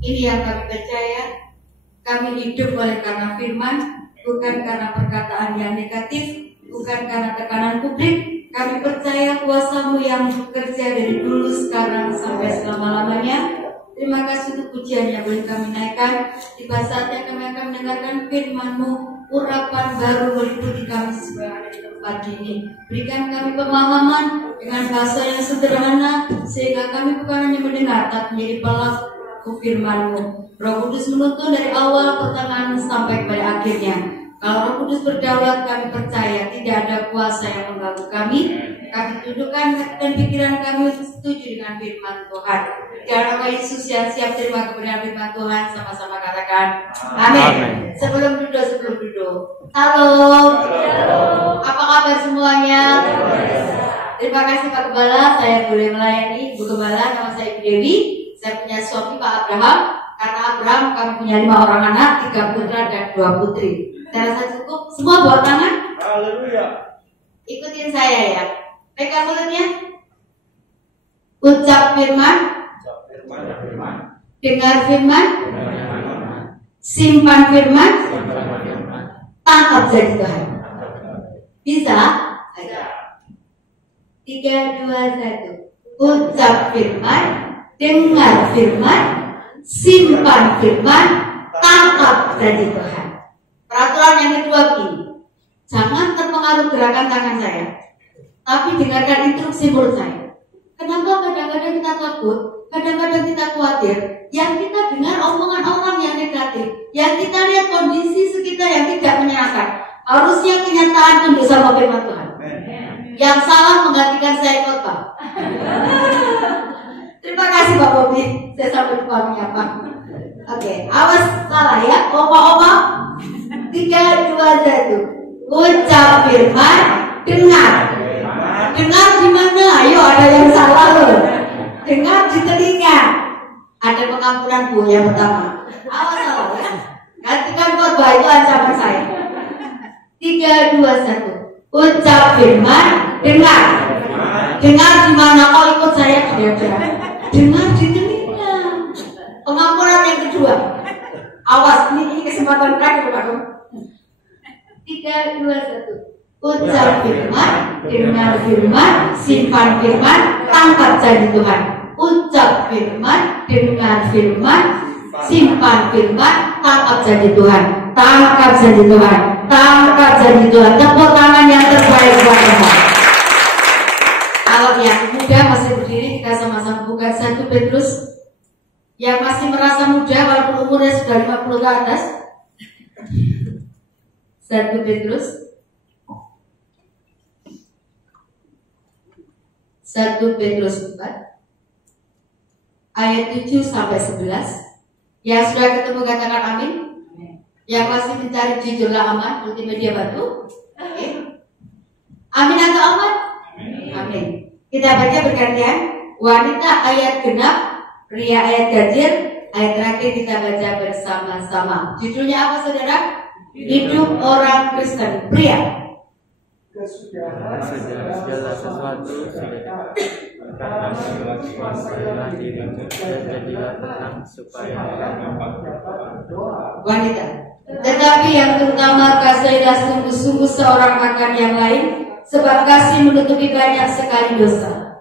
Ini yang kami percaya. Kami hidup oleh karena firman, bukan karena perkataan yang negatif, bukan karena tekanan publik. Kami percaya kuasa-Mu yang bekerja dari dulu, sekarang, sampai selama-lamanya. Terima kasih untuk pujian yang boleh kami naikkan. Tiba saatnya kami akan mendengarkan firman-Mu, urapan baru meliputi kami semua di tempat ini. Berikan kami pemahaman dengan bahasa yang sederhana, sehingga kami bukan hanya mendengar, tapi menjadi pelaku firman-Mu. Roh Kudus menuntun dari awal, pertengahan, sampai pada akhirnya. Kalau Roh Kudus berdaulat, kami percaya tidak ada kuasa yang mengganggu kami. Kami tundukkan hati dan pikiran kami untuk setuju dengan firman Tuhan. Dalam nama Yesus yang siap terima kebenaran firman Tuhan, sama-sama katakan amin. Sebelum duduk. Halo. Apa kabar semuanya? Terima kasih Pak Gembala, saya boleh melayani Ibu Gembala. Nama saya Ibu Dewi. Saya punya suami Pak Abraham. Karena Abraham kami punya 5 orang anak, 3 putra dan 2 putri. Saya rasa cukup. Semua bawa tangan. Haleluya. Ikutin saya ya. Pegang mulutnya. Ucap firman. Dengar firman. Simpan firman. Tangkap jadi Tuhan. Bisa? Ayo. 3, 2, 1. Ucap firman. Dengar firman. Simpan firman. Tangkap jadi Tuhan. Peraturan yang kedua begini, jangan terpengaruh gerakan tangan saya, tapi dengarkan instruksi mulut saya. Kenapa kadang-kadang kita takut, kadang-kadang kita khawatir, yang kita dengar omongan orang yang negatif, yang kita lihat kondisi sekitar yang tidak menyenangkan. Harusnya kenyataan tunduk sama firman Tuhan. Yang salah menggantikan saya khotbah. Terima kasih Pak Bobi, saya sampai lupa menyapa. Oke, awas salah ya, oma-oma. 3, 2, 1. Ucap firman. Dengar. Dengar di mana? Ayo, ada yang salah loh. Dengar di telinga. Ada pengampunan Bu yang pertama. Awas salah ya. Gantikan khotbah, itu ancaman saya. 3, 2, 1. Ucap firman. Dengar. Dengar di mana? Oh, ikut saya. Dengar di telinga. Pengampunan yang kedua. Awas, ini kesempatan terakhir Pak. 3, 2, 1. Ucap firman, dengar firman, simpan firman, tangkap janji Tuhan. Ucap firman, dengar firman, simpan firman, tangkap janji Tuhan. Tangkap janji Tuhan. Tangkap janji Tuhan. Tepuk tangan yang terbaik buat Tuhan. Kalau yang muda masih berdiri, kita sama-sama buka 1 Petrus. Yang masih merasa muda walaupun umurnya sudah 50 ke atas. 1 Petrus 4 ayat 7 sampai 11. Yang sudah ketemu katakan amin. Yang masih mencari jujurlah aman. Multimedia bantu. Amin atau aman? Amin. Kita baca bergantian. Wanita ayat genap, pria ayat ganjil. Ayat terakhir kita baca bersama-sama. Judulnya apa saudara? Hidup orang Kristen pria. Segala sesuatu wanita. Tetapi yang terutama kasihlah sungguh-sungguh seorang akan yang lain, sebab kasih menutupi banyak sekali dosa.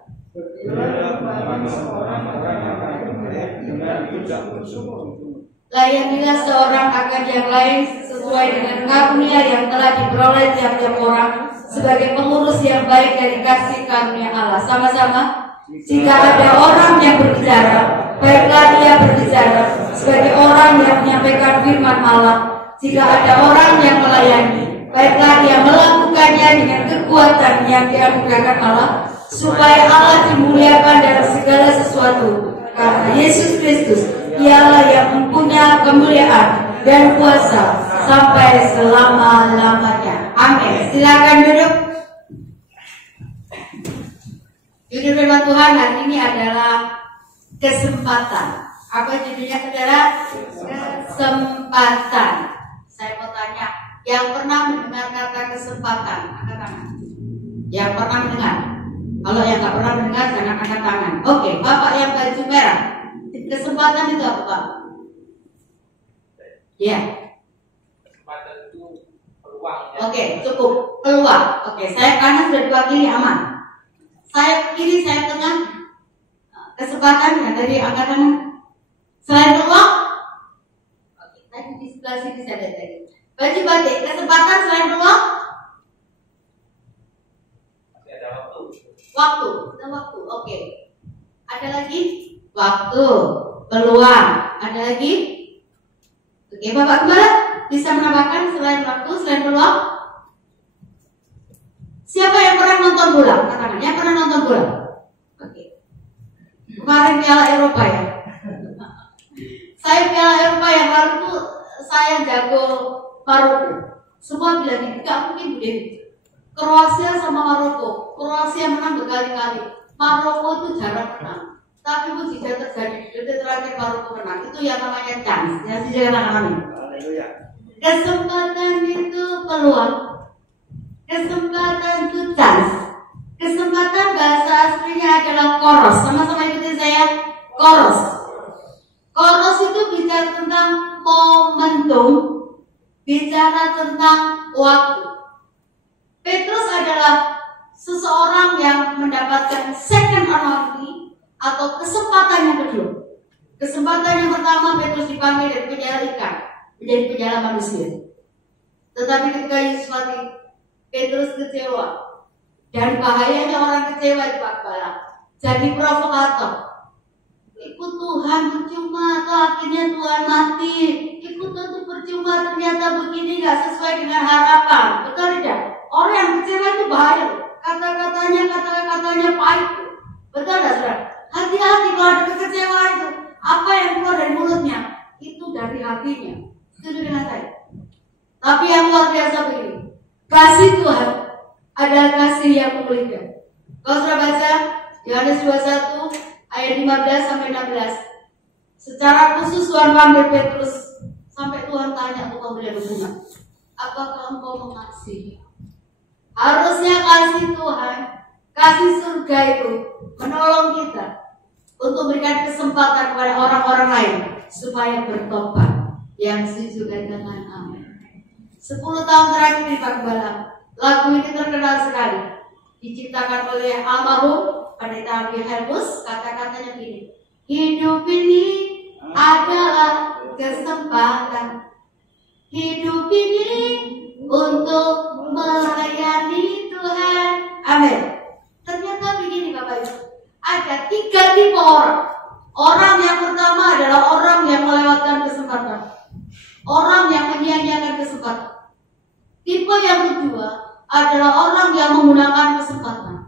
Layanilah seorang akan yang lain sesuai dengan karunia yang telah diperoleh tiap-tiap orang sebagai pengurus yang baik dari kasih karunia Allah. Sama-sama. Jika ada orang yang berbicara, baiklah dia berbicara sebagai orang yang menyampaikan firman Allah. Jika ada orang yang melayani, baiklah dia melakukannya dengan kekuatan yang dianugerahkan Allah, supaya Allah dimuliakan dalam segala sesuatu. Karena Yesus Kristus Dialah yang mempunyai kemuliaan dan kuasa sampai selama-lamanya. Amin. Silakan duduk. Judul firman Tuhan hari ini adalah kesempatan. Apa judulnya saudara? Kesempatan. Saya mau tanya, yang pernah mendengar kata kesempatan, angkat tangan. Yang pernah mendengar? Kalau yang nggak pernah mendengar, jangan angkat tangan. Oke, Bapak yang baju merah. Kesempatan itu apa Pak? Ya. Kesempatan itu peluang. Ya. Oke, cukup. Peluang. Oke, sayap kanan sudah diwakili aman. Sayap kiri, sayap tengah. Kesempatan ya dari angkat tangan. Selain peluang. Oke, tadi di sebelah sini saya lihat tadi. Baju batik, kesempatan selain peluang. Masih ada waktu. Waktu, ada waktu. Oke. Ada lagi? Waktu, peluang. Ada lagi? Oke, Bapak Gembala bisa menambahkan selain waktu, selain peluang? Siapa yang pernah nonton bola? Katakan, yang pernah nonton bola? Oke. Kemarin Piala Eropa ya. Saya Piala Eropa yang lalu itu saya jago Maroko. Semua bilang ini nggak mungkin Bu Dewi. Kroasia sama Maroko. Kroasia menang berkali-kali. Maroko itu jarang menang. Tapi mujizat terjadi di detik terakhir Maroko menang. Itu yang namanya chance. Ya sih jangan kesempatan itu peluang. Kesempatan itu chance. Kesempatan bahasa aslinya adalah koros. Sama-sama ikutin saya. Koros. Koros itu bicara tentang momentum, bicara tentang waktu. Petrus adalah seseorang yang mendapatkan second opportunity atau kesempatan yang kedua. Kesempatan yang pertama, Petrus dipanggil dari penjara ikan menjadi penjara manusia. Tetapi ketika Yesus mati, Petrus kecewa. Dan bahayanya orang kecewa itu Pak Bala. Jadi provokator. Ikut Tuhan percuma, atau akhirnya Tuhan mati. Ikut Tuhan percuma, ternyata begini gak sesuai dengan harapan. Betul tidak? Orang yang kecewa itu bahaya. Kata-katanya pahit. Betul tidak, saudara? Hati-hati kalau ada kekecewaan itu. Apa yang keluar dari mulutnya itu dari hatinya. Setuju dengan saya? Tapi yang luar biasa begini, kasih Tuhan adalah kasih yang memulihkan. Kalau sudah baca Yohanes 21 ayat 15 sampai 16. Secara khusus Tuhan panggil Petrus sampai Tuhan tanya untuk pemberian hubungan. Apakah engkau mengasihi? Harusnya kasih Tuhan, kasih surga itu menolong kita untuk berikan kesempatan kepada orang-orang lain supaya bertobat. Yang setuju dengan amin. 10 tahun terakhir di Pak Gembala, lagu ini terkenal sekali. Diciptakan oleh almarhum Pendeta Wilhelmus. Kata-katanya gini: hidup ini adalah kesempatan. Hidup ini untuk melayani Tuhan. Amin. Ternyata begini Bapak Ibu, ada 3 tipe orang. Orang yang pertama adalah orang yang melewatkan kesempatan. Orang yang menyia-nyiakan kesempatan. Tipe yang kedua adalah orang yang menggunakan kesempatan.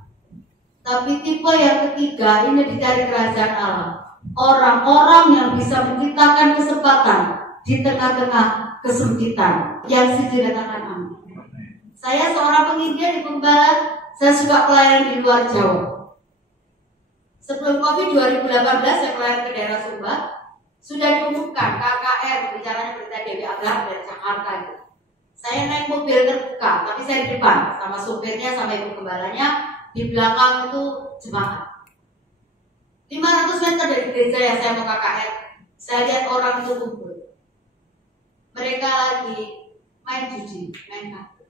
Tapi tipe yang ketiga ini dicari kerajaan Allah. Orang-orang yang bisa menciptakan kesempatan di tengah-tengah kesempitan. Yang setuju katakan amin. Saya seorang penginjil di Gembala. Saya suka pelayanan di luar Jawa. Sebelum Covid 2018 saya pelayanan ke daerah Sumba. Sudah diumumkan KKR, bicaranya Berita Dewi Abraham dari Jakarta gitu. Saya naik mobil terbuka, tapi saya di depan sama supirnya sama ibu gembalanya, di belakang itu jemaat. 500 meter dari gereja yang saya mau KKR, saya lihat orang itu kumpul. Mereka lagi main judi, main kartu.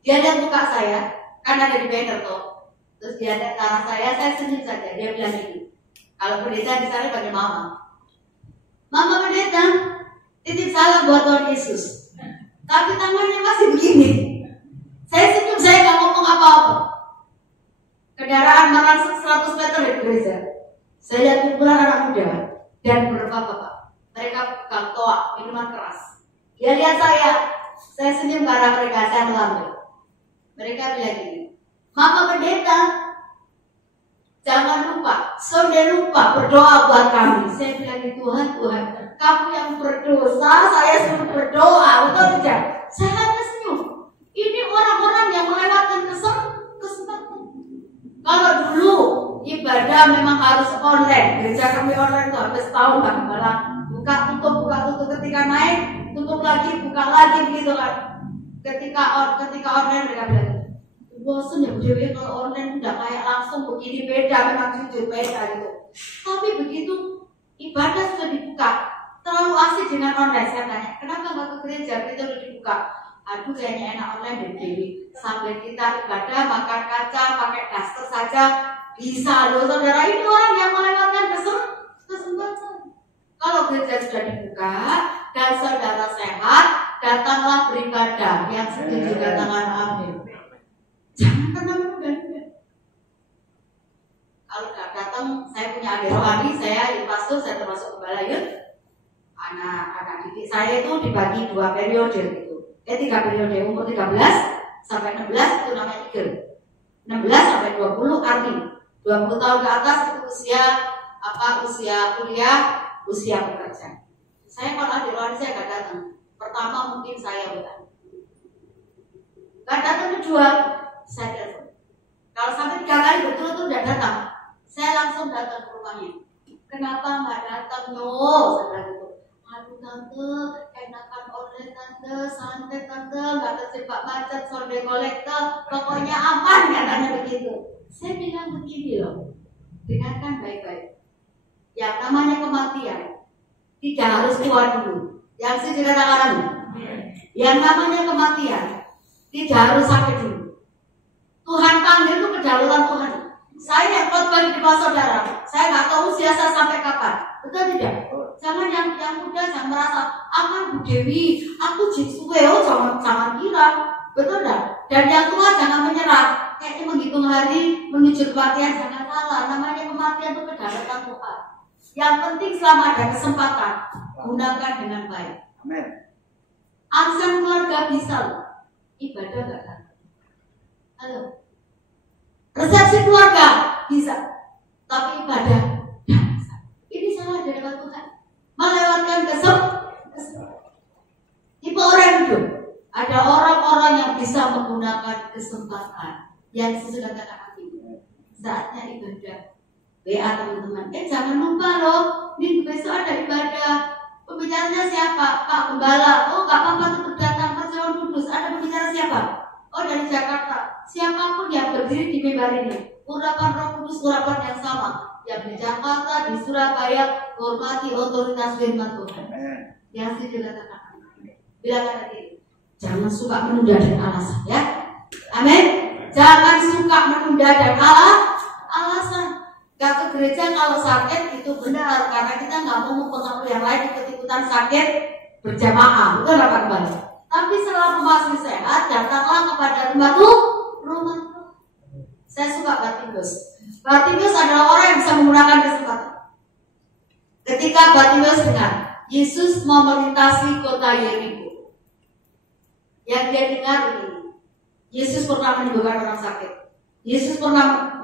Dia lihat muka saya, kan ada di banner tuh. Terus dia lihat ke arah saya senyum saja. Dia bilang gini, kalau pendeta di sana panggil mama. Mama pendeta, titip salam buat Tuhan Yesus. Tapi tangannya masih begini. Saya senyum, saya nggak ngomong apa-apa. Kendaraan merangsek 100 meter dari gereja. Saya lihat kumpulan anak muda dan beberapa bapak. Mereka pegang toa, minuman keras. Dia lihat saya senyum ke arah mereka, saya melambai. Mereka bilang gini, Mama pendeta, jangan lupa, saudara lupa berdoa buat kami. Saya bilang, Tuhan, kamu yang berdosa, saya suruh berdoa, betul tidak? Saya hanya senyum. Ini orang-orang yang melewatkan kesempatan. Kalau dulu ibadah memang harus online, gereja kami online tuh habis tahun Pak Gembala, buka tutup ketika naik, tutup lagi, buka lagi begitu kan. Ketika online mereka bilang, bosan ya Dewi kalau online udah kayak langsung begini, beda, memang jujur beda gitu. Tapi begitu ibadah sudah dibuka, terlalu asik dengan online. Saya tanya, kenapa nggak ke gereja? Kita udah dibuka. Aduh, kayaknya enak online deh Dewi. Sampai kita ibadah makan kacang, pakai daster saja bisa loh saudara. Ini orang yang melewatkan kesempatan. Kalau gereja sudah dibuka dan saudara sehat, datanglah beribadah. Yang setuju katakan amin. Jangan pernah menunda. Kalau nggak datang, saya punya adik rohani, saya pastor, saya termasuk gembala yud. Anak-anak didik saya itu dibagi 2 periode gitu. 3 periode, umur 13 sampai 16 itu namanya 3. 16 sampai 20 arti. 20 tahun ke atas itu usia kuliah, usia bekerja. Saya kalau adik rohani saya nggak datang. Pertama mungkin saya bukan. Nggak datang, kedua saya datang. Kalau sampai 3 kali berturut-turut udah datang, saya langsung datang ke rumahnya. Kenapa nggak datang? Saudara itu. Aduh tante, enakan online tante, santai tante, nggak terjebak macet, sorry kolektor, pokoknya aman katanya begitu. Saya bilang begini loh, dengarkan baik-baik. Yang namanya kematian tidak harus keluar dulu. Yang saya katakan, yang namanya kematian tidak harus sakit dulu. Tuhan panggil itu kedaluan Tuhan. Saya khotbah di depan saudara, saya nggak tahu usia saya sampai kapan, betul tidak? Jangan yang muda jangan merasa aman Bu Dewi, aku jisuwe, jangan kira, betul tidak? Dan yang tua jangan menyerah, kayaknya menghitung hari menuju kematian, jangan salah. Namanya kematian itu kedaluan Tuhan. Yang penting selama ada kesempatan, gunakan dengan baik. Amin. Arisan keluarga bisa, ibadah nggak kan? Halo. Resepsi keluarga bisa, tapi ibadah tidak bisa. Ini salah dari Tuhan. Melewatkan kesempatan. Tipe orang itu ada orang-orang yang bisa menggunakan kesempatan. Yang sesudah kata kami, saatnya ibadah. WA teman-teman. Jangan lupa loh, minggu besok ada ibadah. Pembicaranya siapa? Pak Gembala. Oh, nggak apa-apa tetap datang. Perjamuan Kudus. Ada pembicara siapa? Oh, dari Jakarta. Siapapun yang berdiri di mimbar ini, urapan Roh Kudus, urapan yang sama. Yang di Jakarta, di Surabaya, hormati otoritas firman Tuhan. Yang saya juga katakan, bilang tadi, jangan suka menunda dan alasan, ya. Amin. Jangan suka menunda dan alasan. Gak ke gereja kalau sakit itu benar, karena kita nggak mau mempengaruhi yang lain ikut-ikutan sakit berjamaah, betul apa kembali? Tapi selama masih sehat, datanglah kepada rumah. Saya suka Bartimeus. Bartimeus adalah orang yang bisa menggunakan kesempatan. Ketika Bartimeus dengar Yesus mau melintasi kota Yeriko, yang dia dengar ini, Yesus pernah menyembuhkan orang sakit. Yesus pernah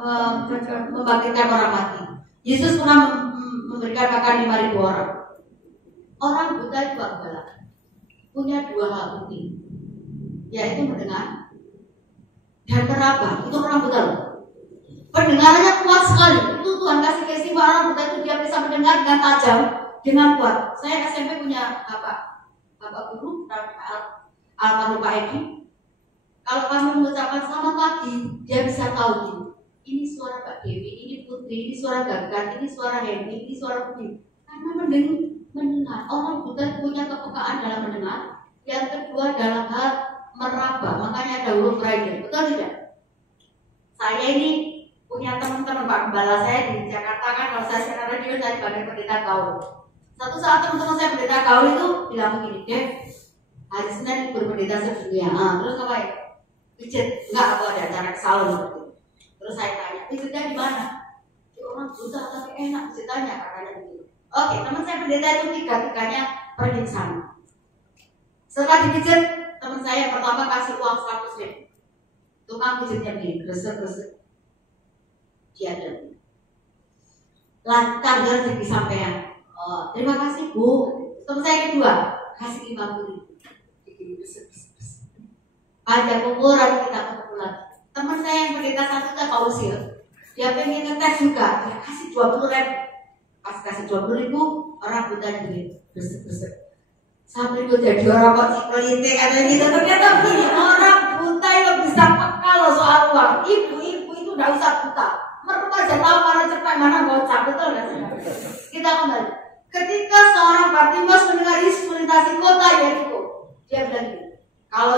membangkitkan orang mati. Yesus pernah memberikan makan 5.000 orang. Orang buta itu adalah punya 2 hal penting, yaitu mendengar dan meraba. Itu orang buta loh. Pendengarannya kuat sekali. Itu Tuhan kasih keistimewaan orang buta itu, dia bisa mendengar dengan tajam, dengan kuat. Saya SMP punya bapak guru, almarhum Pak Edi. Kalau kami mengucapkan selamat pagi, dia bisa tahu ini suara Mbak Dewi, ini Putri, ini suara Gagan, ini suara Hendy, ini suara Putri. Karena mendengar. Orang buta punya kepekaan dalam mendengar. Yang kedua dalam hal meraba. Makanya ada huruf braille. Betul tidak? Saya ini punya teman-teman Pak Gembala saya di Jakarta kan. Kalau saya sekarang radio saya sebagai pendeta gaul. Satu saat teman-teman saya pendeta gaul itu bilang begini, Dev, hari Senin berpendeta sedunia. Terus apa ya? Pijit, enggak, aku ada acara ke salon. Terus saya tanya, pijitnya di mana? Orang buta tapi enak pijitnya, katanya begitu. Oke, teman saya pendeta itu tiga-tiganya pergi ke sana. Setelah dipijit, teman saya yang pertama kasih uang 100.000. Tukang pijitnya begini, gresek-gresek. Dia ada. Lancar dia di sampean. Oh, terima kasih Bu. Teman saya kedua kasih 50.000. Begini gresek-gresek. Panjang umuran kita ketemu lagi. Teman saya yang pendeta satu tak usil, dia pengen ngetes juga, dia kasih 20.000. Pas kasih 20.000, orang buta jadi bersek-bersek. Sampai itu jadi orang kok ciklite kata gitu. Ternyata begini, orang buta itu bisa peka loh soal uang. Ibu-ibu itu udah usah buta. Mereka aja tahu mana cepat mana gocap, betul nggak sih? Kita kembali. Ketika seorang Bartimeus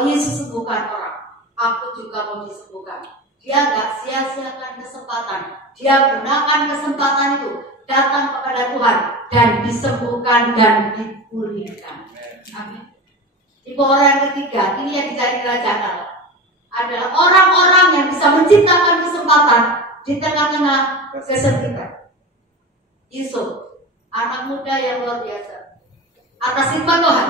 Yesus sembuhkan orang, aku juga mau disembuhkan. Dia nggak sia-siakan kesempatan. Dia gunakan kesempatan itu datang kepada Tuhan dan disembuhkan dan dipulihkan. Amin. Tipe orang yang ketiga, ini yang dicari kerajaan Allah, adalah orang-orang yang bisa menciptakan kesempatan di tengah-tengah kesempitan. Yusuf, anak muda yang luar biasa. Atas hikmat Tuhan,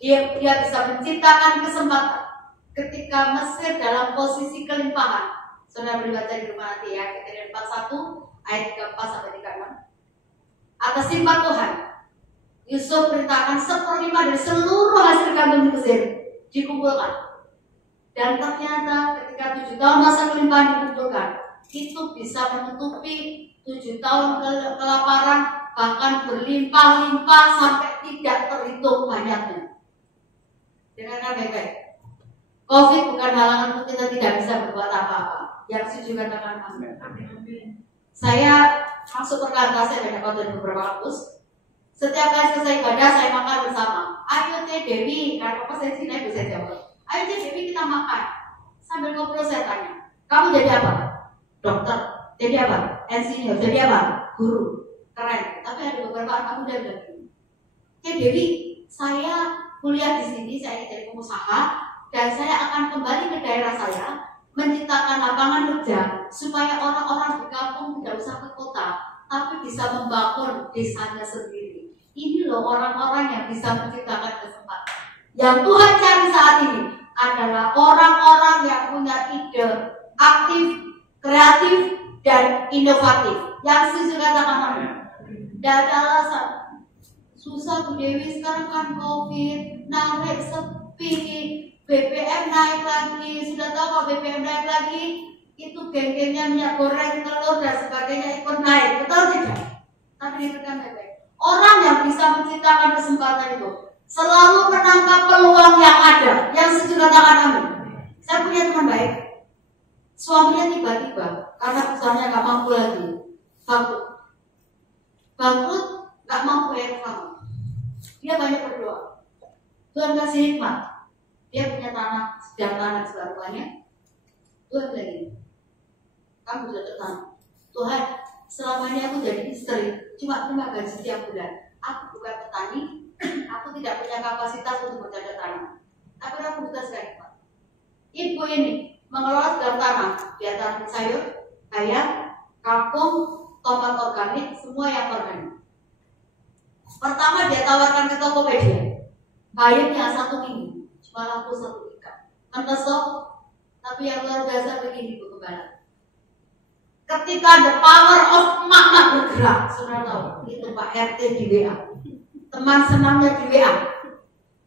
dia bisa menciptakan kesempatan ketika Mesir dalam posisi kelimpahan. Saudara berbaca di rumah nanti ya, Kejadian 41 ayat 34 sampai 36. Atas hikmat Tuhan, Yusuf perintahkan 1/5 dari seluruh hasil gandum di Mesir dikumpulkan. Dan ternyata ketika 7 tahun masa kelimpahan dikumpulkan, itu bisa menutupi 7 tahun kelaparan, bahkan berlimpah-limpah sampai tidak terhitung banyaknya. Dengarkan baik-baik. COVID bukan halangan untuk kita tidak bisa berbuat apa-apa. Yang setuju katakan amin. Saya masuk perkantas, saya banyak waktu di beberapa kampus. Setiap kali selesai ibadah, saya makan bersama. Ayo Teh Dewi, karena apa saya sini bisa jawab. Ayo Teh Dewi kita makan. Sambil ngobrol saya tanya, kamu jadi apa? Dokter. Jadi apa? Insinyur. Jadi apa? Guru. Keren. Tapi ada beberapa anak muda bilang gini, Teh Dewi, saya kuliah di sini, saya ingin jadi pengusaha, dan saya akan kembali ke daerah saya, menciptakan lapangan kerja supaya orang-orang di kampung tidak usah ke kota, tapi bisa membangun desanya sendiri. Ini loh orang-orang yang bisa menciptakan kesempatan. Yang Tuhan cari saat ini adalah orang-orang yang punya ide aktif, kreatif, dan inovatif. Yang setuju katakan amin. Dan ada alasan. Susah Bu Dewi, sekarang kan COVID, narik sepi, BBM naik lagi. Sudah tahu kalau BBM naik lagi, itu geng-gengnya minyak goreng, telur, dan sebagainya ikut naik. Betul tidak? Tapi diberikan baik-baik. Orang yang bisa menciptakan kesempatan itu selalu menangkap peluang yang ada. Yang setuju katakan amin. Saya punya teman baik, suaminya tiba-tiba karena usahanya gak mampu lagi, bangkrut, gak mampu bayar utang. Dia banyak berdoa, Tuhan kasih hikmat. Dia punya tanah, sedang tanah di sebelah rumahnya. Tuhan bilang gini, kamu sudah tenang. Tuhan, selama ini aku jadi istri, cuma terima gaji setiap bulan. Aku bukan petani, aku tidak punya kapasitas untuk bercocok tanam. Tapi aku butuh sekali. Ibu ini mengelola segala tanah, dia tanam sayur, ayam, kangkung, tomat organik, semua yang organik. Pertama dia tawarkan ke Tokopedia, bayarnya 1 minggu, cuma laku 1 ikan. Mentesok, tapi yang luar biasa begini Bu Gembala. Ketika the power of mama bergerak, saudara tahu, itu Pak RT di WA, teman senamnya di WA,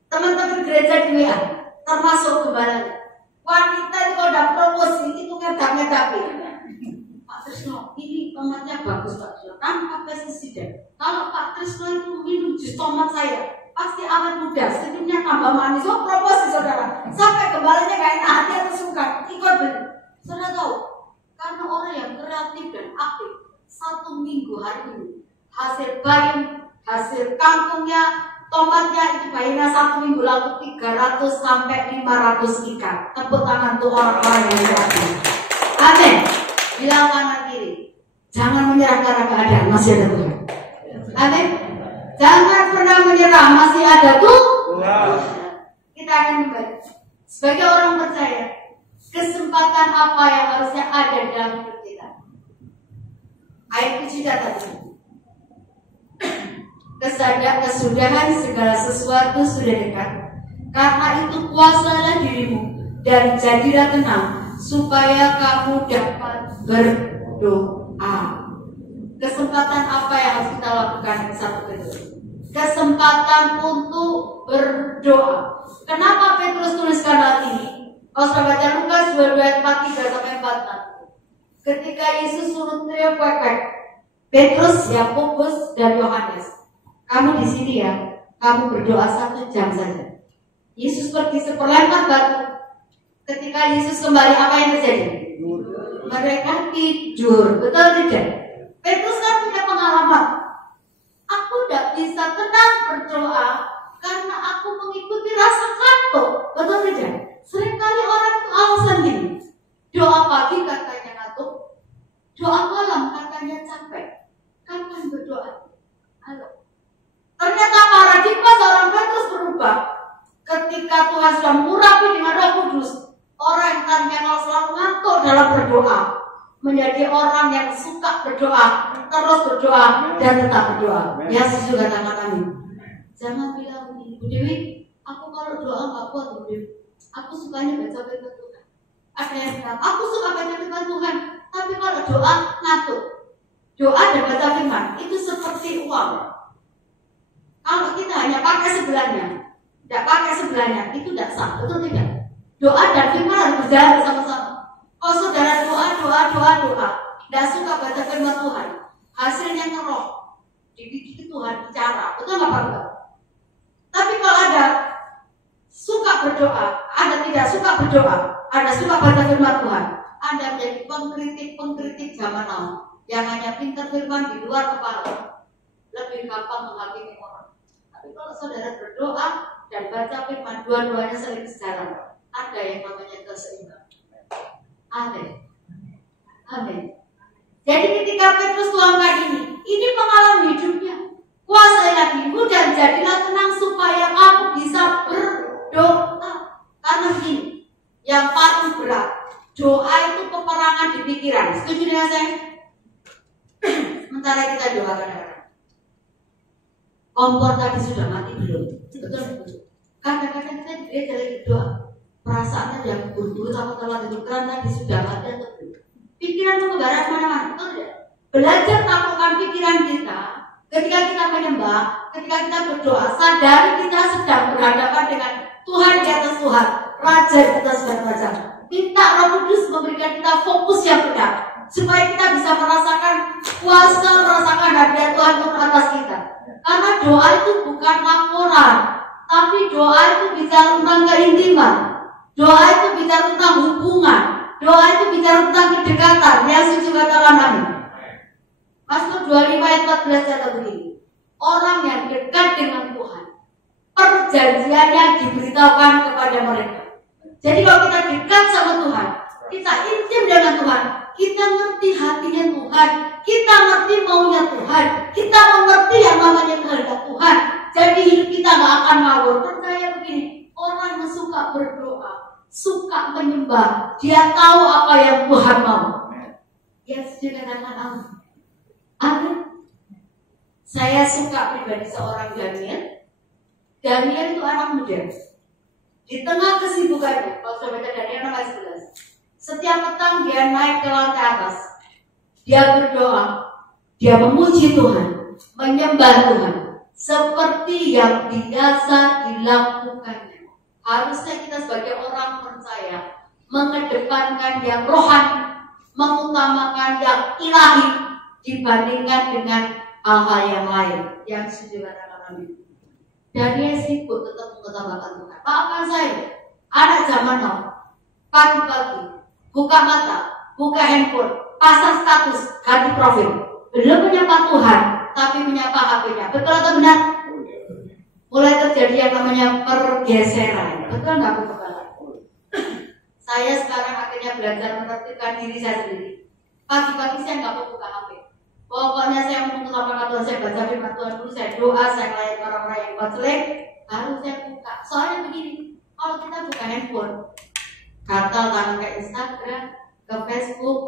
teman-teman gereja di WA, termasuk gembalanya. Wanita itu ada promosi, itu ngedak-ngedakin. Pak Trisno, ini tomatnya bagus Pak Trisno, tanpa pestisida. Kalau Pak Trisno itu minum jus tomat saya, pasti awet muda, senyumnya tambah manis. Oh, promosi saudara, sampai gembalanya gak enak hati atau suka, ikut beli. Saudara tahu, karena orang yang kreatif dan aktif, 1 minggu hari ini hasil bayam, hasil kangkungnya, tomatnya itu bayarnya 1 minggu lalu 300 sampai 500 ikan. Tepuk tangan untuk orang-orang yang kreatif. Amin. Bilang kanan kiri, jangan menyerah karena keadaan, masih ada Tuhan. Amin. Jangan pernah menyerah, masih ada Tuhan. Kita akan kembali sebagai orang percaya. Kesempatan apa yang harusnya ada dalam hidup kita? Ayat 7 tadi. Kesudahan segala sesuatu sudah dekat. Karena itu kuasalah dirimu dan jadilah tenang supaya kamu dapat berdoa. Kesempatan apa yang harus kita lakukan di 1 Petrus? Kesempatan untuk berdoa. Kenapa Petrus tuliskan hal ini? Kalau sudah baca Lukas 22 ayat 43 sampai 46. Ketika Yesus suruh trio kuek-kuek, Petrus, Yakobus, dan Yohanes, kamu di sini ya, kamu berdoa 1 jam saja. Yesus pergi seperlempat batu. Ketika Yesus kembali, apa yang terjadi? Mereka tidur, betul tidak? Petrus kan punya pengalaman. Aku tidak bisa tenang berdoa karena aku mengikuti rasa kantuk, betul tidak? berdoa, menjadi orang yang suka berdoa, terus berdoa dan tetap berdoa. Ya, sesuai kata kami. Jangan bilang begini, Bu Dewi, aku kalau doa nggak kuat, Bu Dewi. Aku sukanya baca firman Tuhan. Ada yang bilang, aku suka baca firman Tuhan, tapi kalau doa ngantuk. Doa dan baca firman itu seperti uang. Kalau kita hanya pakai sebelahnya, tidak pakai sebelahnya, itu tidak sah, betul tidak? Doa dan firman harus berjalan bersama-sama. Kalau saudara doa, tidak suka baca firman Tuhan, hasilnya ngeroh, dibikin Tuhan bicara, betul nggak Pak? Tapi kalau ada suka berdoa, ada tidak suka berdoa, ada suka baca firman Tuhan, Anda menjadi pengkritik zaman now yang hanya pintar firman di luar kepala, lebih gampang menghakimi orang. Tapi kalau saudara berdoa dan baca firman, dua-duanya saling sejalan, ada yang namanya keseimbangan. Amin. Amin. Jadi ketika Petrus tuangkan ini pengalaman hidupnya. Kuasai hatimu dan jadilah tenang supaya kamu bisa berdoa. Karena begini, yang paling berat, doa itu peperangan di pikiran. Setuju dengan saya? Sementara kita doakan orang. Kompor tadi sudah mati belum? Betul. Kadang-kadang kita di gereja lagi doa. Perasaannya yang buru-buru sama telat itu karena tadi sudah mati atau belum. Pikiran itu kebaran mana-mana, betul tidak? Belajar tampilkan pikiran kita ketika kita menyembah, ketika kita berdoa, sadari kita sedang berhadapan dengan Tuhan di atas Tuhan, Raja di atas Raja. Minta Roh Kudus memberikan kita fokus yang benar, supaya kita bisa merasakan kuasa, merasakan hadirat Tuhan atas kita. Karena doa itu bukan laporan, tapi doa itu bicara tentang keintiman. Doa itu bicara tentang hubungan. Doa itu bicara tentang kedekatan. Yang setuju katakan amin. Mazmur 25 ayat 14 kata begini. Orang yang dekat dengan Tuhan, perjanjiannya diberitahukan kepada mereka. Jadi kalau kita dekat sama Tuhan, kita intim dengan Tuhan, kita ngerti hatinya Tuhan, kita ngerti maunya Tuhan, kita mengerti yang namanya kehendak Tuhan. Jadi hidup kita gak akan ngawur. Percaya begini, orang yang suka berdoa, suka menyembah, dia tahu apa yang Tuhan mau. Ya, sudah katakan amin. Amin. Saya suka pribadi seorang Daniel. Daniel itu anak muda. Di tengah kesibukannya, kalau sudah baca Daniel 11, setiap petang dia naik ke lantai atas. Dia berdoa, dia memuji Tuhan, menyembah Tuhan, seperti yang biasa dilakukannya. Harusnya kita sebagai orang percaya mengedepankan yang rohani, mengutamakan yang ilahi dibandingkan dengan hal-hal yang lain. Yang sudah katakan amin. Daniel sibuk tetap mengutamakan Tuhan. Maafkan saya, anak zaman now, pagi-pagi buka mata, buka handphone, pasang status, ganti profil, belum menyapa Tuhan, tapi menyapa HP-nya. Betul atau benar? Mulai terjadi yang namanya pergeseran. Betul nggak Bu Kepala? Saya sekarang akhirnya belajar menertibkan diri saya sendiri. Pagi-pagi saya nggak mau buka HP. Pokoknya saya menuntut apa Tuhan, saya baca firman Tuhan dulu, saya doa, saya melayani orang-orang yang konseling, baru saya buka. Soalnya begini, kalau kita buka handphone, gatal tangan ke Instagram, ke Facebook,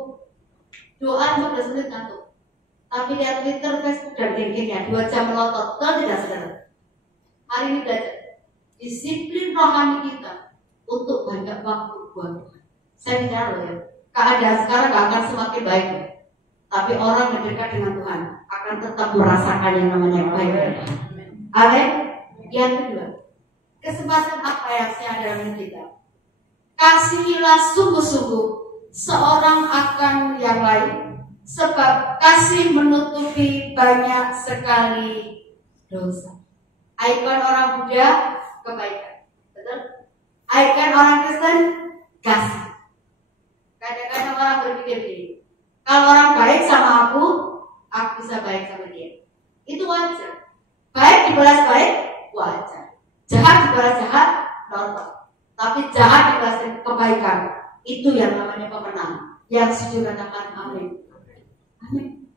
doa 15 menit ngantuk. Tapi lihat Twitter, Facebook dan geng-gengnya 2 jam melotot, betul tidak saudara? Hari ini belajar disiplin rohani kita untuk banyak waktu buat Tuhan. Saya bicara loh ya, keadaan sekarang gak akan semakin baik. Tapi orang yang dekat dengan Tuhan akan tetap merasakan yang namanya baik. Amin. Yang kedua, kesempatan apa yang saya dalam kita? Kasihilah sungguh-sungguh seorang akan yang lain, sebab kasih menutupi banyak sekali dosa. Ikon orang Buddha, kebaikan. Betul? Ikon orang Kristen, kasih. Kadang-kadang orang berpikir gini, kalau orang baik sama aku bisa baik sama dia. Itu wajar. Baik dibalas baik, wajar. Jahat dibalas jahat, normal. Tapi jahat dibalas kebaikan, itu yang namanya pemenang. Yang sudah katakan amin. Amin.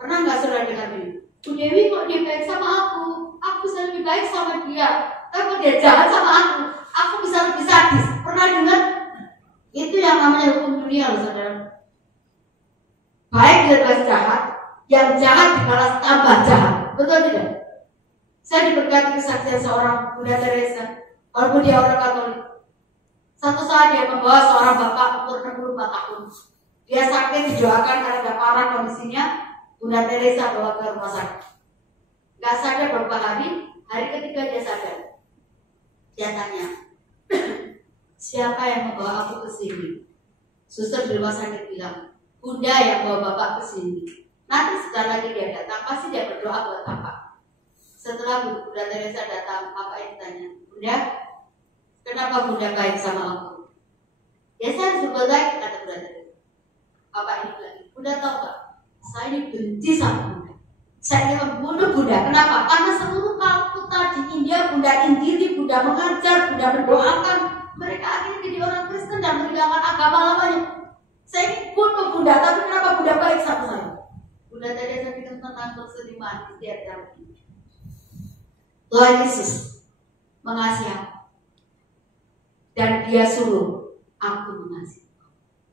Pernah nggak saudara dengar ini? Bu Dewi kok dia baik sama aku bisa lebih baik sama dia. Tapi kok dia jahat sama aku bisa lebih sadis. Pernah dengar? Itu yang namanya hukum dunia loh saudara. Baik dibalas jahat, yang jahat dibalas tambah jahat. Betul tidak? Saya diberkati kesaksian seorang Bunda Teresa, walaupun dia orang Katolik. Satu saat dia membawa seorang bapak umur 64 tahun. Dia sakit, didoakan karena ada parah kondisinya. Bunda Teresa bawa ke rumah sakit. Gak sadar beberapa hari ketiga dia sadar. Dia tanya, siapa yang membawa aku ke sini? Suster di rumah sakit bilang, Bunda yang bawa bapak ke sini. Nanti setelah lagi dia datang, pasti dia berdoa buat bapak. Setelah Bunda Teresa datang, bapak ini tanya, Bunda, kenapa Bunda baik sama aku? Ya saya harus berbuat baik, kata Bunda Teresa. Bapak ini bilang, Bunda tahu gak? Saya ini benci sama Bunda. Saya ingin membunuh Bunda. Kenapa? Karena seluruh Kalkuta di India, Bunda indiri, Bunda mengajar, Bunda mendoakan. Mereka akhirnya jadi orang Kristen dan meninggalkan agama lamanya. Saya ingin bunuh Bunda, tapi kenapa Bunda baik sama saya? Bunda Teresa bilang tentang kesedihan di setiap jam. Tuhan Yesus mengasihi aku. Dan dia suruh aku mengasihi.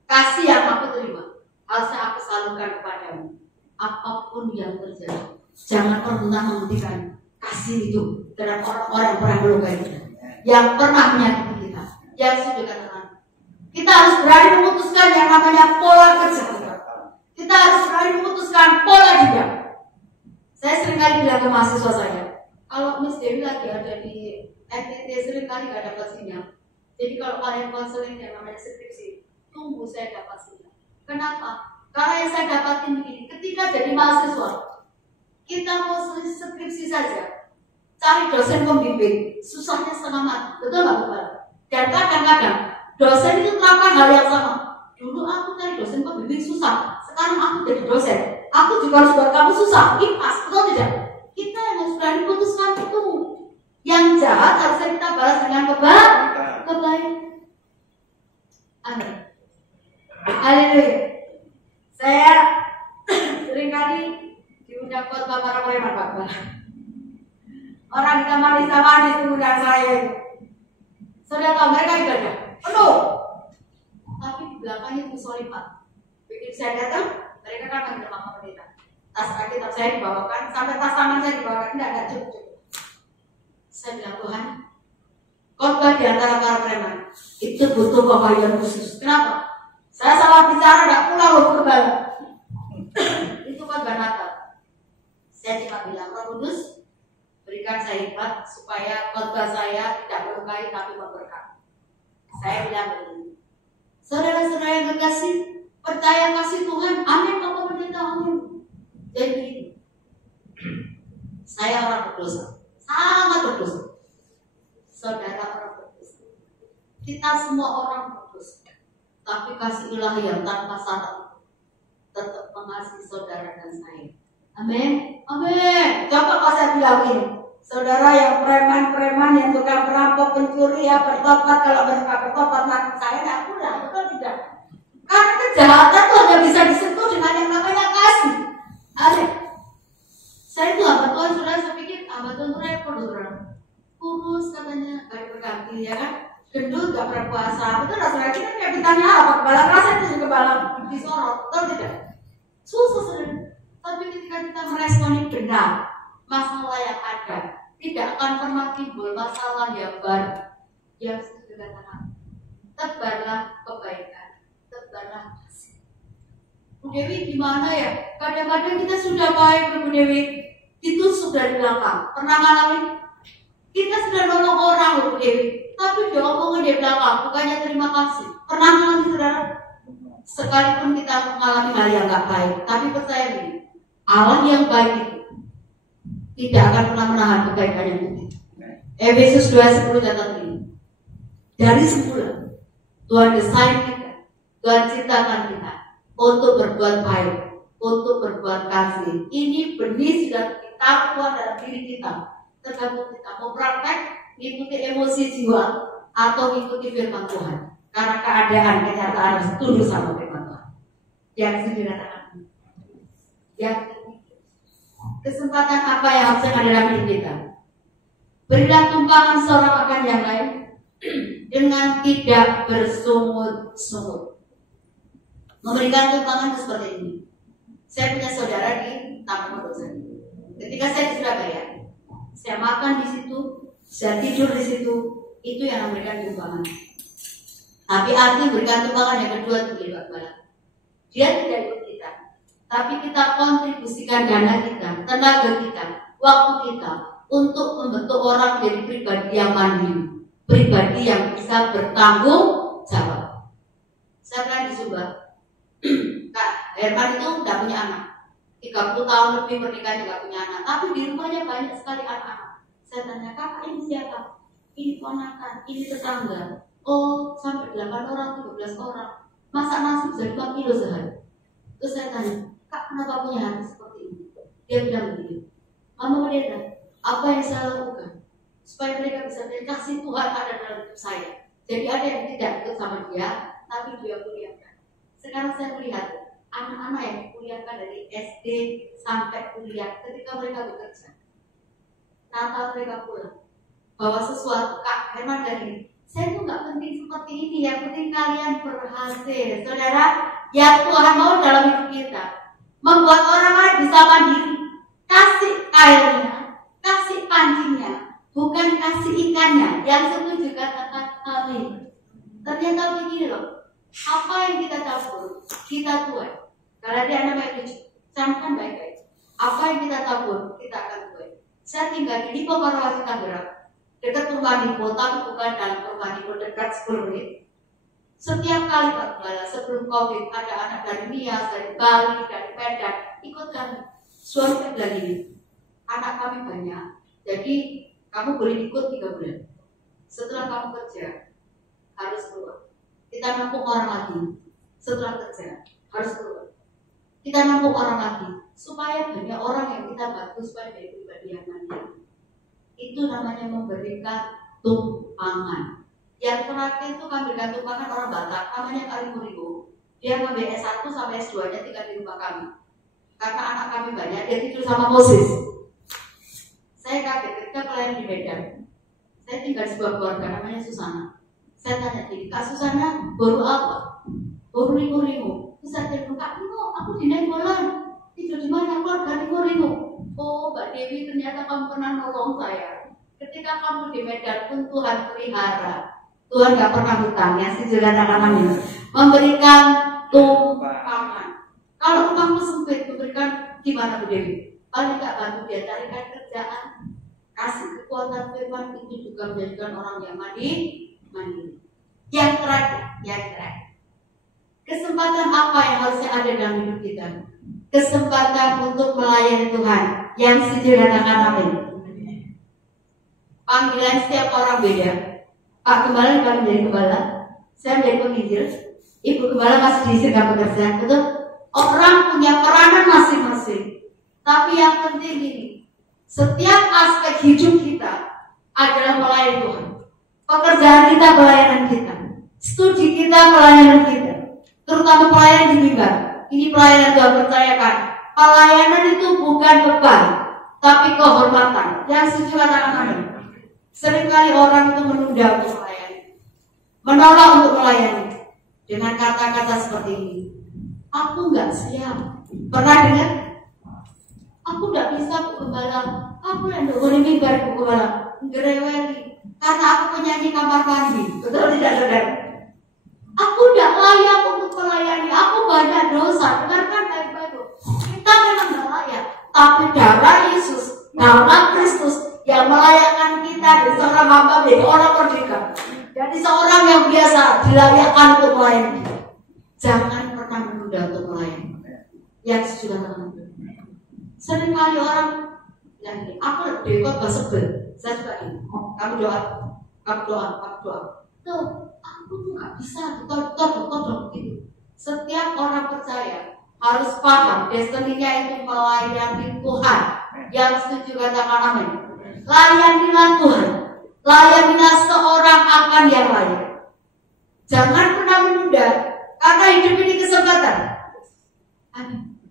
Kasih yang aku terima harusnya aku salurkan kepadamu. Apapun yang terjadi, jangan pernah menghentikan kasih itu terhadap orang-orang yang pernah melukai kita, yang pernah menyakiti kita. Yang sudah katakan, kita harus berani memutuskan yang namanya pola kerja. Kita harus berani memutuskan pola hidup. Saya seringkali bilang ke mahasiswa saya, kalau Miss Dewi lagi ada di FTT seringkali gak dapat sinyal. Jadi kalau kalian konseling yang namanya skripsi, tunggu saya dapat sinyal. Kenapa? Karena yang saya dapatin begini, ketika jadi mahasiswa, kita mau skripsi saja, cari dosen pembimbing, susahnya setengah mati, betul nggak Bapak? Dan kadang-kadang dosen itu melakukan hal yang sama. Dulu aku cari dosen pembimbing susah, sekarang aku jadi dosen, aku juga harus buat kamu susah, impas, betul tidak? Kita yang harus berani putuskan itu. Yang jahat harusnya kita balas dengan kebaikan. Amin. Haleluya. Saya seringkali diundang khotbah para preman, Pak. Orang di kamar manis mengundang saya. Saudara tahu mereka ibadah penuh, tapi di belakangnya musola, Pak. Begitu saya datang, mereka kan panggil mama pendeta. Tas kaki saya dibawakan, sampai tas tangan saya dibawakan, enggak cukup. Saya bilang, Tuhan, khotbah di antara para preman itu butuh pembahagian khusus. Kenapa? Saya salah bicara, enggak pulang loh kembali. Itu khotbah Natal. Saya cuma bilang, Roh Kudus, berikan saya hikmat supaya khotbah saya tidak melukai tapi memberkati. Saya bilang begini, saudara-saudara yang kekasih, percaya kasih Tuhan, amin Bapak Pendeta, amin. Jadi saya orang berdosa, sangat berdosa. Saudara orang berdosa. Kita semua orang berdosa. Tapi kasih ilahi yang tanpa syarat tetap mengasihi saudara dan saya. Amin. Amin. Coba kalau saya bilang ini, saudara yang preman-preman yang tukang perampok, pencuri, ya bertobat, kalau mereka bertobat mati saya tidak pulang, betul tidak? Karena kejahatan itu hanya bisa disentuh dengan yang namanya kasih. Amin. Saya itu hamba Tuhan, saudara, saya pikir hamba Tuhan itu repot, saudara. Kurus katanya, gak diberkati, ya kan? Gendut, gak pernah puasa. Betul gak saudara? Kita kayak ditanya apa? Kepala keras itu juga kepala disorot, betul tidak? Susah, saudara. Tapi ketika kita meresponi benar masalah yang ada, tidak akan pernah timbul masalah yang baru. Yang sudah dikatakan, tebarlah kebaikan, tebarlah kasih. Bu Dewi gimana ya? Kadang-kadang kita sudah baik, Bu Dewi, ditusuk dari belakang. Pernah ngalamin? Kita sudah nolong orang, Bu Dewi, tapi dia omongin di belakang, bukannya terima kasih. Pernah ngalamin, saudara? Sekalipun kita mengalami hal yang gak baik, tapi percaya ini, Allah yang baik itu tidak akan pernah menahan kebaikan yang itu. Efesus 2:10 datang ini. Dari semula Tuhan desain kita, Tuhan ciptakan kita untuk berbuat baik, untuk berbuat kasih. Ini benih sudah ditaruh dalam diri kita. Tergantung kita mau praktek, mengikuti emosi jiwa atau mengikuti firman Tuhan. Karena keadaan kenyataan harus tunduk sama firman Tuhan. Yang sudah dikatakan. Yang kesempatan apa yang harus ada dalam hidup kita? Berilah tumpangan seorang akan yang lain dengan tidak bersungut-sungut. Memberikan tumpangan itu seperti ini. Saya punya saudara di Taman Kosan. Ketika saya di Surabaya, saya makan di situ, saya tidur di situ, itu yang memberikan tumpangan. Tapi arti berikan tumpangan yang kedua itu Pak Kepala. Dia tidak ikut kita, tapi kita kontribusikan dana kita, tenaga kita, waktu kita untuk membentuk orang menjadi pribadi yang mandiri, pribadi yang bisa bertanggung jawab. Saya pernah di Sumba, Kak Herman itu tidak punya anak, 30 tahun lebih pernikahan tidak punya anak, tapi di rumahnya banyak sekali anak-anak. Saya tanya, kakak ini siapa? Ini ponakan, ini tetangga. Oh, sampai 8 orang, 13 orang. Masak nasi bisa 5 kilo sehari. Terus saya tanya, Kak, kenapa punya hati seperti ini? Dia bilang begini, Mama Pendeta, apa yang saya lakukan supaya mereka bisa kasih Tuhan ada dalam hidup saya. Jadi ada yang tidak ikut sama dia, tapi dia kuliahkan. Sekarang saya melihat anak-anak yang dikuliahkan dari SD sampai kuliah, ketika mereka bekerja, Natal mereka pulang, bawa sesuatu. Kak Herman dari, saya tuh nggak penting seperti ini, yang penting kalian berhasil. Saudara, yang Tuhan mau dalam hidup kita, membuat orang lain bisa mandiri. Kasih kailnya, kasih pancingnya, bukan kasih ikannya. Yang setuju katakan amin. Ternyata begini loh, apa yang kita tabur, kita tuai. Karena dia namanya lucu, camkan baik-baik. Apa yang kita tabur, kita akan tuai. Saya tinggal di Lipo Parawati Tangerang, dekat Purwanipo, tapi bukan dalam Purwanipo, dekat 10 menit. Setiap kali Pak Gembala sebelum COVID ada anak dari Nias, dari Bali, dari Medan ikut kami. Suami bilang ini, anak kami banyak, jadi kamu boleh ikut 3 bulan. Setelah kamu kerja harus keluar. Kita nampung orang lagi. Setelah kerja harus keluar. Kita nampung orang lagi supaya banyak orang yang kita bantu supaya menjadi pribadi yang mandiri. Itu namanya memberikan tumpangan. Yang terakhir itu kami berikan tumpangan orang Batak, namanya Kali Murigo. Dia ngambil S1 sampai S2-nya tinggal di rumah kami. Karena anak kami banyak, dia tidur sama Moses. Saya kaget ketika pelayan di Medan. Saya tinggal di sebuah keluarga namanya Susana. Saya tanya gini, Kak Susana, baru apa? Baru rimu-rimu. Terus saya telepon, Kak, aku di Nainggolan. Tidur di mana? Keluarga rimu-rimu. Oh, Mbak Dewi, ternyata kamu pernah nolong saya. Ketika kamu di Medan pun Tuhan pelihara. Tuhan gak pernah hutang, ya sih anak-anaknya. Memberikan tumpangan. Kalau rumahmu sempit, memberikan gimana Bu Dewi? Paling gak bantu dia carikan kerjaan. Kasih kekuatan firman itu juga menjadikan orang yang mandiri. Yang terakhir. Kesempatan apa yang harusnya ada dalam hidup kita? Kesempatan untuk melayani Tuhan. Yang setuju katakan amin. Panggilan setiap orang beda. Pak Gembala bukan menjadi gembala, saya menjadi penginjil. Ibu Gembala masih diisi dengan pekerjaan. Betul? Orang punya peranan masing-masing. Tapi yang penting ini, setiap aspek hidup kita adalah melayani Tuhan. Pekerjaan kita, pelayanan kita. Studi kita, pelayanan kita. Terutama pelayanan di mimbar. Ini pelayanan Tuhan percayakan. Pelayanan itu bukan beban, tapi kehormatan. Yang setuju katakan amin. Seringkali orang itu menunda untuk melayani, menolak untuk melayani dengan kata-kata seperti ini. Aku nggak siap. Pernah dengar? Aku nggak bisa Bu Gembala. Aku yang boleh mimbar Bu Gembala. Ngereweli. Karena aku penyanyi kamar mandi. Betul tidak saudara? Aku tidak layak untuk melayani. Aku banyak dosa. Dengarkan baik-baik. Kita memang tidak layak. Tapi darah Yesus, darah Kristus yang melayakkan kita dari seorang hamba menjadi orang merdeka, dari seorang yang biasa dilayakkan untuk melayani. Jangan pernah menunda untuk melayani. Yang sudah teman-teman. Seringkali orang bilang ini, aku lebih khotbah sebel. Saya juga ini, kamu doa. Tuh, aku tuh nggak bisa betul gitu. Setiap orang percaya harus paham destininya itu melayani Tuhan. Yang setuju katakan amin. Layanilah Tuhan. Layanilah seorang akan yang lain. Jangan pernah menunda, karena hidup ini kesempatan. Amin.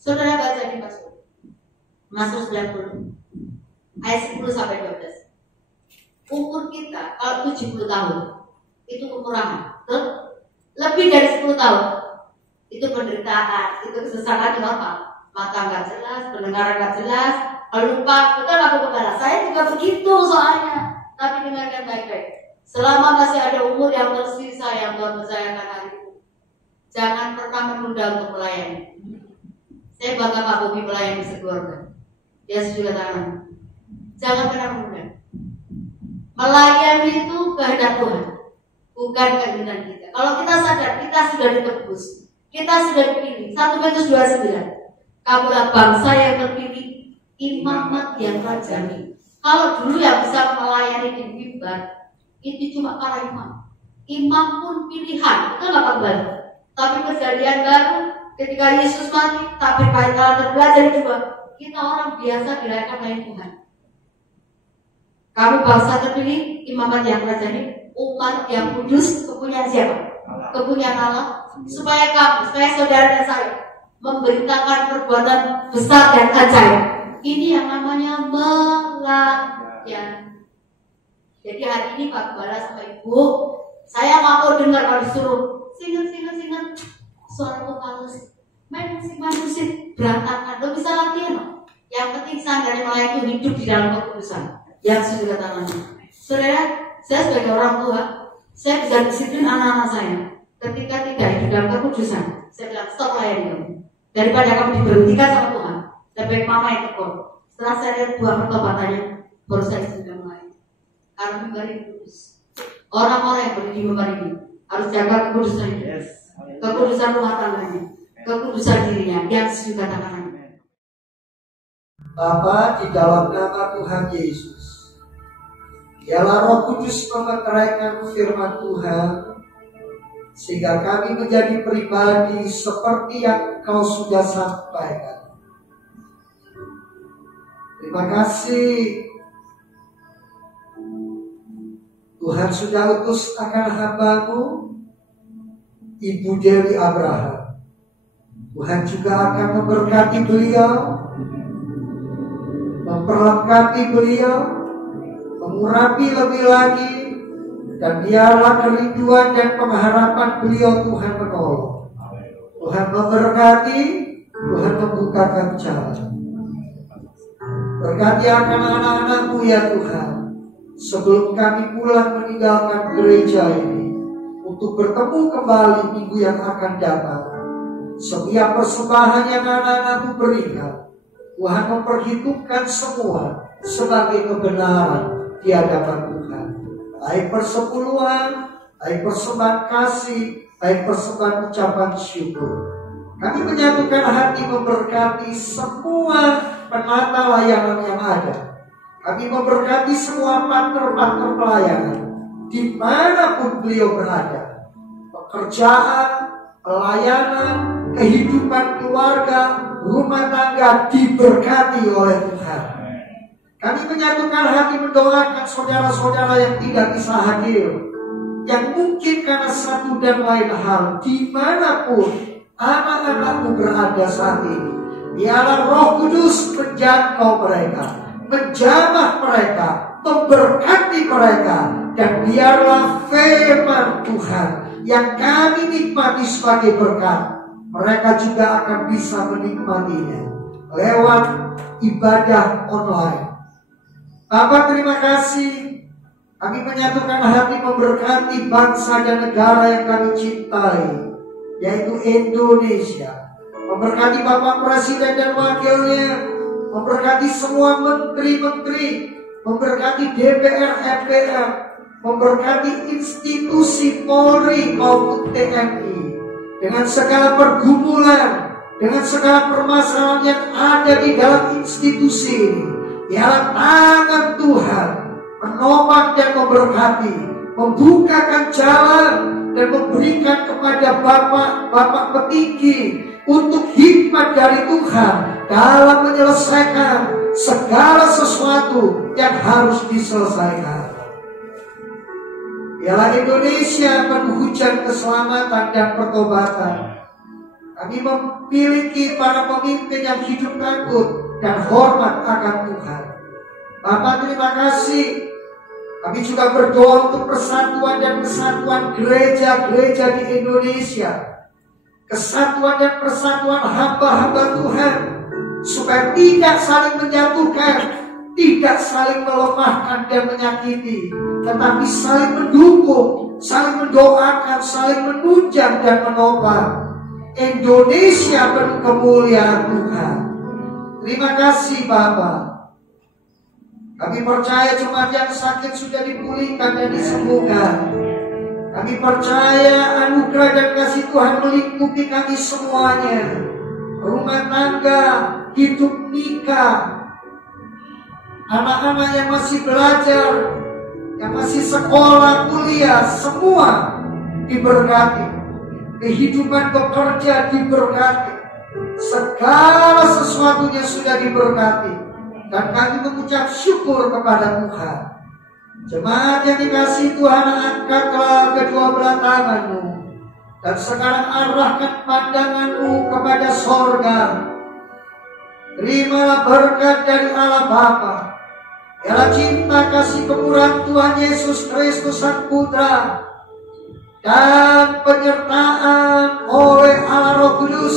Saudara baca di Mazmur 90 ayat 10 sampai 12. Umur kita kalau 70 tahun itu kekurangan. Lebih dari 10 tahun itu penderitaan, itu kesesakan yang apa? Mata nggak jelas, pendengaran nggak jelas, lupa. Betul aku kepada saya juga begitu soalnya. Tapi dengarkan baik-baik. Selama masih ada umur yang tersisa yang Tuhan percayakan hari ini, jangan pernah menunda untuk melayani. Saya bangga Pak Bobi melayani sekeluarga. Dia sudah tangan. Jangan pernah menunda. Melayani itu kehendak Tuhan, bukan keinginan kita. Kalau kita sadar kita sudah ditebus, kita sudah dipilih. 1 Petrus 2:9. Kamulah bangsa yang terpilih, imamat yang rajani. Kalau dulu yang bisa melayani di mimbar itu cuma para imam. Imam pun pilihan, itu nggak kembali. Tapi kejadian baru ketika Yesus mati, tapi kalau belajar juga kita orang biasa dilayakkan oleh Tuhan. Kamu bangsa terpilih, imamat yang rajani, umat yang kudus, kepunyaan siapa? Kepunyaan Allah. Supaya kamu, supaya saudara dan saya memberitakan perbuatan besar dan ajaib. Ini yang namanya melayani. Jadi hari ini Pak Gembala sama Ibu, saya nggak mau dengar kalau disuruh singet. Suaraku halus, main musik berantakan. Lo bisa latihan. Yang penting sadar melayani itu hidup di dalam kekudusan. Yang sudah tangannya. Saudara, saya sebagai orang tua, saya bisa disiplin anak-anak saya. Ketika tidak hidup dalam kekudusan, saya bilang stop layani kamu. Daripada kamu diberhentikan sama Tuhan, lebih baik mama yang tegur. Setelah saya lihat buah pertobatannya, baru saya sudah melayani. Karena mimbar ini kudus. Orang-orang yang berdiri di mimbar ini harus jaga kekudusan itu. Kekudusan rumah tangganya, kekudusan dirinya, yang juga tangannya. Bapa, di dalam nama Tuhan Yesus, biarlah Roh Kudus memeteraikan firman Tuhan, sehingga kami menjadi pribadi seperti yang Kau sudah sampaikan. Terima kasih Tuhan sudah utus akan hamba-Mu, Ibu Dewi Abraham. Tuhan juga akan memberkati beliau, memperlengkapi beliau, mengurapi lebih lagi, dan biarlah kerinduan dan pengharapan beliau Tuhan menolong. Tuhan memberkati, Tuhan membukakan jalan. Berkati akan anak-anak-Mu ya Tuhan, sebelum kami pulang meninggalkan gereja ini, untuk bertemu kembali minggu yang akan datang. Setiap persembahan yang anak-anak-Mu berikan, Tuhan memperhitungkan semua sebagai kebenaran di hadapan Tuhan. Baik persepuluhan, baik persembahan kasih, baik persembahan ucapan syukur. Kami menyatukan hati memberkati semua penata layanan yang ada. Kami memberkati semua partner-partner pelayanan dimanapun beliau berada. Pekerjaan, pelayanan, kehidupan keluarga, rumah tangga diberkati oleh Tuhan. Kami menyatukan hati mendoakan saudara-saudara yang tidak bisa hadir, yang mungkin karena satu dan lain hal, dimanapun anak-anak-Mu berada saat ini. Biarlah Roh Kudus menjangkau mereka, menjamah mereka, memberkati mereka, dan biarlah firman Tuhan yang kami nikmati sebagai berkat, mereka juga akan bisa menikmatinya lewat ibadah online. Bapak, terima kasih. Kami menyatukan hati memberkati bangsa dan negara yang kami cintai, yaitu Indonesia. Memberkati Bapak Presiden dan Wakilnya, memberkati semua menteri-menteri, memberkati DPR, MPR, memberkati institusi Polri maupun TNI, dengan segala pergumulan, dengan segala permasalahan yang ada di dalam institusi ini. Biarlah tangan Tuhan menopang dan memberkati, membukakan jalan, dan memberikan kepada bapak-bapak petinggi untuk hikmat dari Tuhan dalam menyelesaikan segala sesuatu yang harus diselesaikan. Biarlah Indonesia penuh hujan keselamatan dan pertobatan. Kami memiliki para pemimpin yang hidup takut dan hormat akan Tuhan. Bapak, terima kasih. Kami juga berdoa untuk persatuan dan kesatuan gereja-gereja di Indonesia. kesatuan dan persatuan hamba-hamba Tuhan, supaya tidak saling menjatuhkan, tidak saling melemahkan dan menyakiti, tetapi saling mendukung, saling mendoakan, saling menunjang dan menopang Indonesia penuh kemuliaan Tuhan. Terima kasih Bapa. Kami percaya jemaat yang sakit sudah dipulihkan dan disembuhkan. Kami percaya anugerah dan kasih Tuhan melingkupi kami semuanya. Rumah tangga, hidup nikah, anak-anak yang masih belajar, yang masih sekolah, kuliah, semua diberkati. Kehidupan bekerja diberkati. Segala sesuatunya sudah diberkati. Dan kami mengucap syukur kepada Tuhan. Jemaat yang dikasihi Tuhan, angkatlah kedua belah tanganmu. Dan sekarang arahkan pandanganmu kepada sorga. Terimalah berkat dari Allah Bapa, ialah cinta kasih kemurahan Tuhan Yesus Kristus Sang Putra, dan penyertaan oleh Allah Roh Kudus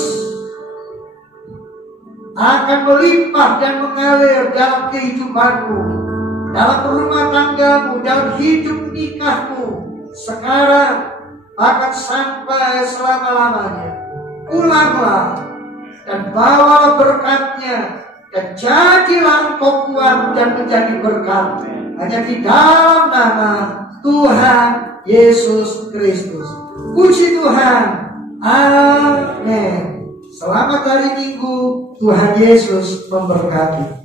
akan melimpah dan mengalir dalam kehidupanmu, dalam rumah tanggamu, dalam hidup nikahmu, sekarang akan sampai selama-lamanya. Pulanglah dan bawalah berkatnya, dan jadilah engkau kuat dan menjadi berkat, hanya di dalam nama Tuhan Yesus Kristus. Puji Tuhan. Amin. Selamat hari Minggu. Tuhan Yesus memberkati.